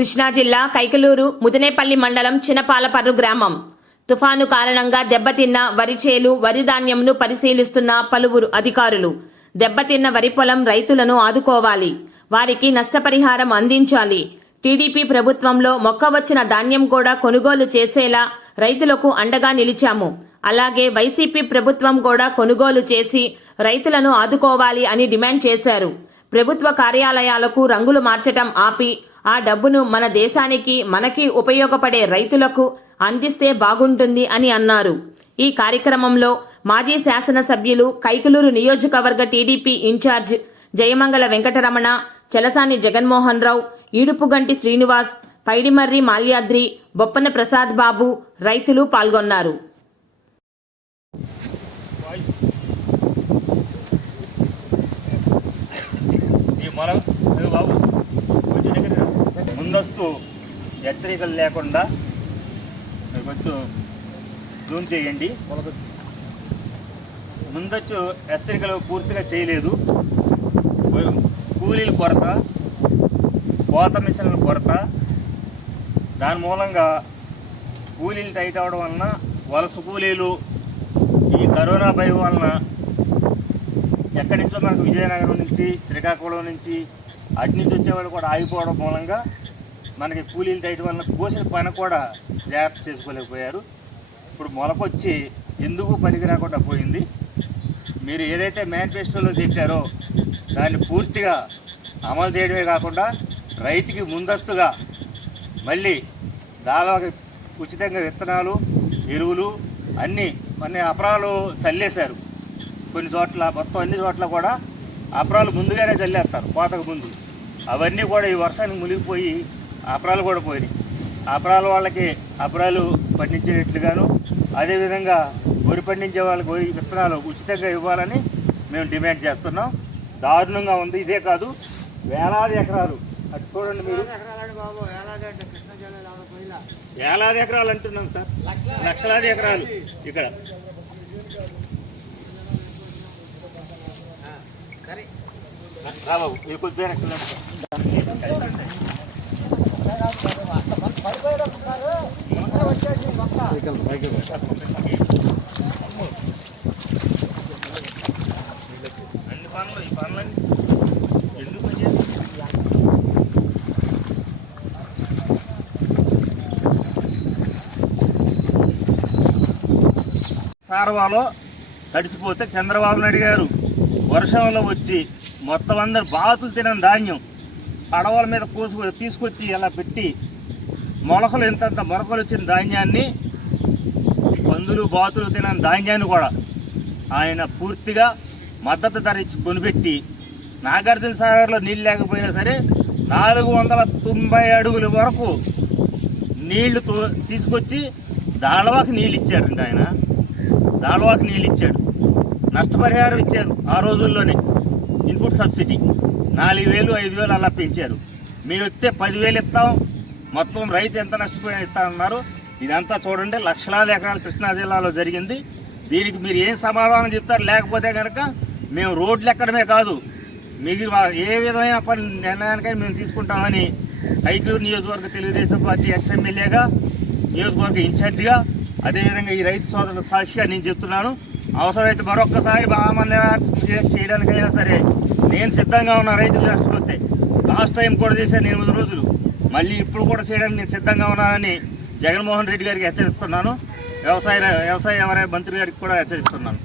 కృష్ణా జిల్లా కైకలూరు ముదినేపల్లి మండలం చినపాలపర్రు గ్రామం. తుఫాను కారణంగా దెబ్బతిన్న వరి చేలు వరి ధాన్యంను పరిశీలిస్తున్న పలువురు అధికారులు. దెబ్బతిన్న వరి పొలం రైతులను ఆదుకోవాలి. వారికి నష్టపరిహారం అందించాలి. టీడీపీ ప్రభుత్వంలో మొక్క వచ్చిన ధాన్యం కూడా కొనుగోలు చేసేలా రైతులకు అండగా నిలిచాము. అలాగే వైసీపీ ప్రభుత్వం కూడా కొనుగోలు చేసి రైతులను ఆదుకోవాలి అని డిమాండ్ చేశారు. ప్రభుత్వ కార్యాలయాలకు రంగులు మార్చటం ఆపి ఆ డబ్బును మన దేశానికి మనకి ఉపయోగపడే రైతులకు అందిస్తే బాగుంటుంది అని అన్నారు. ఈ కార్యక్రమంలో మాజీ శాసనసభ్యులు కైకలూరు నియోజకవర్గ టీడీపీ ఇన్ఛార్జ్ జయమంగళ వెంకటరమణ చలసాని జగన్మోహన్ రావు ఈడుపుగంటి శ్రీనివాస్ పైడిమర్రి మాల్యాద్రి బొప్పన ప్రసాద్ బాబు రైతులు పాల్గొన్నారు. ఈ మొల ఇది బాబు కొంచెం దగ్గర రా. ముందస్తు హెచ్చరికలు లేకుండా కొంచెం జూమ్ చేయండి. ముందస్తు హెచ్చరికలు పూర్తిగా చేయలేదు. కూలీల కొరత కోత మిషన్ల కొరత దాని మూలంగా కూలీలు టైట్ అవడం వలన వలస కూలీలు ఈ కరోనా భయం వలన ఎక్కడి నుంచో మనకు విజయనగరం నుంచి శ్రీకాకుళం నుంచి అటు నుంచి వచ్చేవాళ్ళు కూడా ఆగిపోవడం మూలంగా మనకి కూలీలు టైట్ వలన కోసిన పని కూడా జాగ్రత్త చేసుకోలేకపోయారు. ఇప్పుడు మొలకొచ్చి ఎందుకు పనికి రాకుండా పోయింది? మీరు ఏదైతే మేనిఫెస్టోలో చెప్పారో దాన్ని పూర్తిగా అమలు చేయడమే కాకుండా రైతుకి ముందస్తుగా మళ్ళీ దాదాపు ఉచితంగా విత్తనాలు ఎరువులు అన్నీ అన్ని అపరాలు చల్లేశారు. కొన్ని చోట్ల మొత్తం అన్ని చోట్ల కూడా అపరాలు ముందుగానే చల్లేస్తారు కోతకు ముందు. అవన్నీ కూడా ఈ వర్షానికి మునిగిపోయి అపరాలు కూడా పోయినాయి. అపరాల వాళ్ళకి అపరాలు పండించేటట్లుగాను అదేవిధంగా వరి పండించే వాళ్ళకి వరి విత్తనాలు ఉచితంగా ఇవ్వాలని మేము డిమాండ్ చేస్తున్నాం. దారుణంగా ఉంది. ఇదే కాదు వేలాది ఎకరాలు. అటు చూడండి మీరు. వేలాది ఎకరాలు అంటున్నాం సార్. లక్షలాది ఎకరాలు ఇక్కడ. రాబాబు మీకు కొద్దిగా ఎక్కడ అన్ని పనులు ఈ పనులన్నీ ఎందుకు చేయాలి? సార్వాలో తడిసిపోతే చంద్రబాబు నాయుడు గారు వర్షంలో వచ్చి మొత్తం అందరు బాతులు తినని ధాన్యం పడవల మీద పోసుకొని తీసుకొచ్చి ఇలా పెట్టి మొలకలు ఇంతంత మొలకలు వచ్చిన ధాన్యాన్ని పందులు బాతులు తినని ధాన్యాన్ని కూడా ఆయన పూర్తిగా మద్దతు ధర ఇచ్చి కొనిపెట్టి నాగార్జున సాగర్లో నీళ్ళు లేకపోయినా సరే నాలుగు వందల తొంభై అడుగుల వరకు నీళ్ళు తీసుకొచ్చి దాళవాకి నీళ్ళు ఇచ్చాడండి ఆయన. దాళవాకి నీళ్ళు ఇచ్చాడు. నష్టపరిహారం ఇచ్చారు ఆ రోజుల్లోనే. Input subsidy. నాలుగు వేలు ఐదు వేలు అలా పెంచారు. మీరు వస్తే పదివేలు ఇస్తాం. మొత్తం రైతు ఎంత నష్టపోయినా అన్నారు? ఇదంతా చూడండి లక్షలాది ఎకరాలు కృష్ణా జిల్లాలో జరిగింది. దీనికి మీరు ఏం సమాధానం చెప్తారు? లేకపోతే కనుక మేము రోడ్లు ఎక్కడమే కాదు మిగిలిన ఏ విధమైన పని నిర్ణయానికైనా మేము తీసుకుంటామని ఐక్యూర్ నియోజకవర్గ తెలుగుదేశం పార్టీ ఎక్స్ఎమ్మెల్యేగా నియోజకవర్గ ఇన్ఛార్జిగా అదేవిధంగా ఈ రైతు సోదరుల సాక్షిగా నేను చెప్తున్నాను. అవసరమైతే మరొక్కసారి బామని చేయడానికైనా సరే నేను సిద్ధంగా ఉన్న రైతులు నష్టపోతే లాస్ట్ టైం కూడా చేశాను ఎనిమిది రోజులు. మళ్ళీ ఇప్పుడు కూడా చేయడానికి నేను సిద్ధంగా ఉన్నానని జగన్మోహన్ రెడ్డి గారికి హెచ్చరిస్తున్నాను. వ్యవసాయ వ్యవసాయ మంత్రి గారికి కూడా హెచ్చరిస్తున్నాను.